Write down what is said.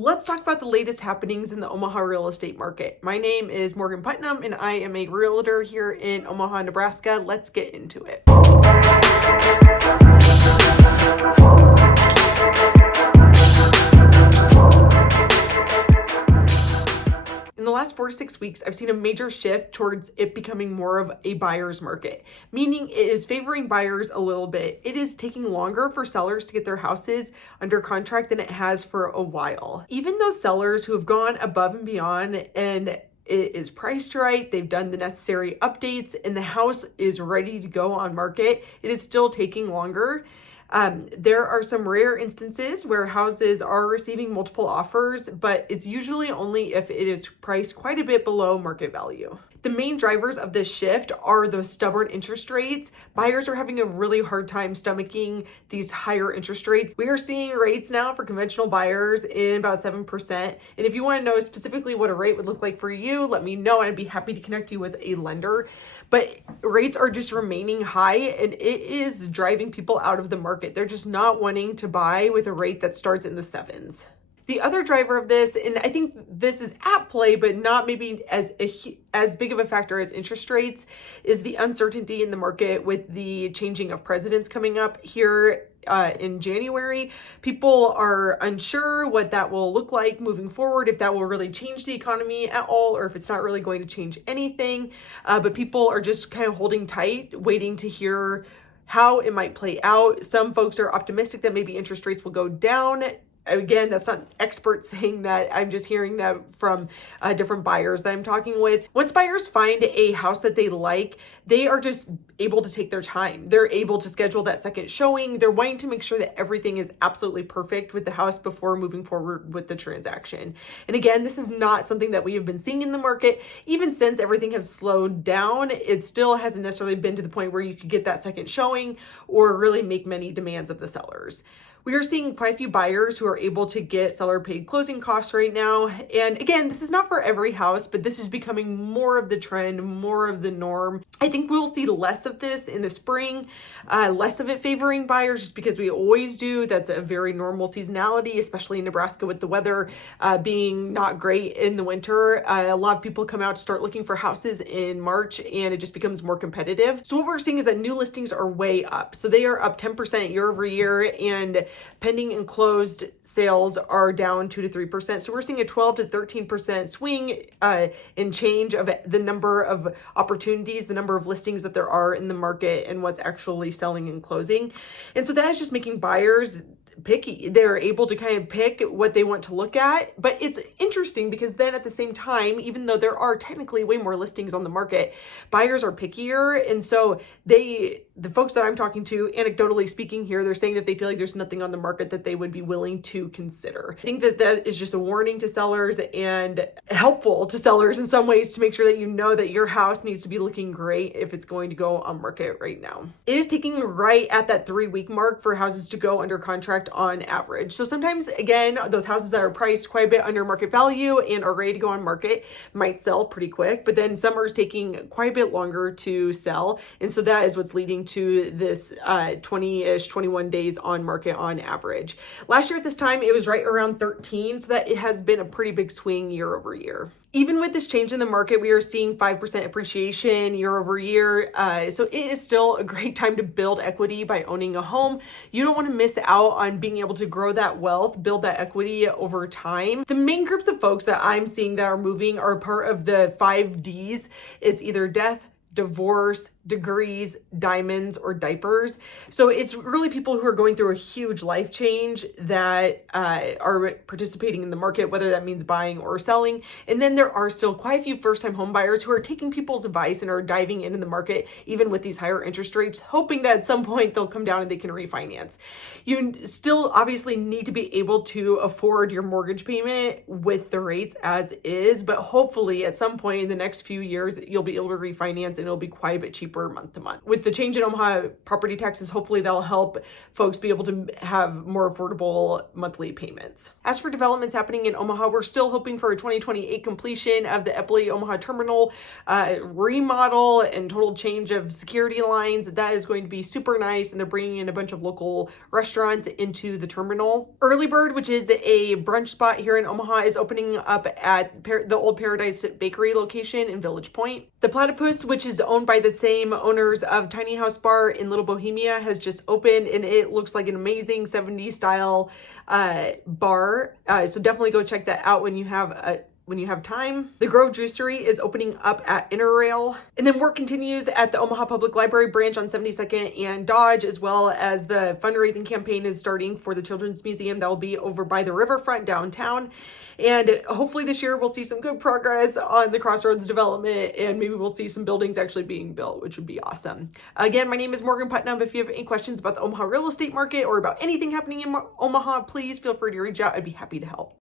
Let's talk about the latest happenings in the Omaha real estate market. My name is Morgan Putnam and I am a realtor here in Omaha, Nebraska. Let's get into it. In the last 4 to 6 weeks, I've seen a major shift towards it becoming more of a buyer's market, meaning it is favoring buyers a little bit. It is taking longer for sellers to get their houses under contract than it has for a while. Even those sellers who have gone above and beyond and it is priced right, they've done the necessary updates, and the house is ready to go on market, it is still taking longer. There are some rare instances where houses are receiving multiple offers, but it's usually only if it is priced quite a bit below market value. The main drivers of this shift are the stubborn interest rates. Buyers are having a really hard time stomaching these higher interest rates. We are seeing rates now for conventional buyers in about 7%. And if you want to know specifically what a rate would look like for you, let me know and I'd be happy to connect you with a lender. But rates are just remaining high and it is driving people out of the market. They're just not wanting to buy with a rate that starts in the sevens. The other driver of this, and I think this is at play, but not maybe as big of a factor as interest rates, is the uncertainty in the market with the changing of presidents coming up here in January. People are unsure what that will look like moving forward, if that will really change the economy at all, or if it's not really going to change anything. But people are just kind of holding tight, waiting to hear how it might play out. Some folks are optimistic that maybe interest rates will go down. Again, that's not experts saying that. I'm just hearing that from different buyers that I'm talking with. Once buyers find a house that they like, they are just able to take their time. They're able to schedule that second showing. They're wanting to make sure that everything is absolutely perfect with the house before moving forward with the transaction. And again, this is not something that we have been seeing in the market. Even since everything has slowed down, it still hasn't necessarily been to the point where you could get that second showing or really make many demands of the sellers. We are seeing quite a few buyers who are able to get seller paid closing costs right now. And again, this is not for every house, but this is becoming more of the trend, more of the norm. I think we'll see less of this in the spring, less of it favoring buyers just because we always do. That's a very normal seasonality, especially in Nebraska with the weather being not great in the winter. A lot of people come out to start looking for houses in March and it just becomes more competitive. So what we're seeing is that new listings are way up. So they are up 10% year over year, and pending and closed sales are down 2 to 3%. So we're seeing a 12 to 13% swing in change of the number of opportunities, the number of listings that there are in the market and what's actually selling and closing. And so that is just making buyers picky. They're able to kind of pick what they want to look at. But it's interesting because then at the same time, even though there are technically way more listings on the market, buyers are pickier. And so the folks that I'm talking to, anecdotally speaking here, they're saying that they feel like there's nothing on the market that they would be willing to consider. I think that that is just a warning to sellers and helpful to sellers in some ways to make sure that you know that your house needs to be looking great if it's going to go on market right now. It is taking right at that 3-week mark for houses to go under contract on average. So sometimes, again, those houses that are priced quite a bit under market value and are ready to go on market might sell pretty quick, but then some are taking quite a bit longer to sell. And so that is what's leading to this 20-ish, 21 days on market on average. Last year at this time, it was right around 13, so that it has been a pretty big swing year over year. Even with this change in the market, we are seeing 5% appreciation year over year. So it is still a great time to build equity by owning a home. You don't want to miss out on being able to grow that wealth, build that equity over time. The main groups of folks that I'm seeing that are moving are part of the 5 Ds. It's either death, divorce, degrees, diamonds, or diapers. So it's really people who are going through a huge life change that are participating in the market, whether that means buying or selling. And then there are still quite a few first-time home buyers who are taking people's advice and are diving into the market, even with these higher interest rates, hoping that at some point they'll come down and they can refinance. You still obviously need to be able to afford your mortgage payment with the rates as is, but hopefully at some point in the next few years, you'll be able to refinance and it'll be quite a bit cheaper month to month. With the change in Omaha property taxes, hopefully that'll help folks be able to have more affordable monthly payments. As for developments happening in Omaha, we're still hoping for a 2028 completion of the Eppley Omaha terminal remodel and total change of security lines. That is going to be super nice, and they're bringing in a bunch of local restaurants into the terminal. Early Bird, which is a brunch spot here in Omaha, is opening up at the old Paradise Bakery location in Village Point. The Platypus, which is owned by the same owners of Tiny House Bar in Little Bohemia, has just opened, and it looks like an amazing 70s style bar. So definitely go check that out when you have time. The Grove Juicery is opening up at Interrail. And then work continues at the Omaha Public Library branch on 72nd and Dodge, as well as the fundraising campaign is starting for the Children's Museum that will be over by the riverfront downtown. And hopefully this year we'll see some good progress on the Crossroads development, and maybe we'll see some buildings actually being built, which would be awesome. Again, my name is Morgan Putnam. If you have any questions about the Omaha real estate market or about anything happening in Omaha, please feel free to reach out. I'd be happy to help.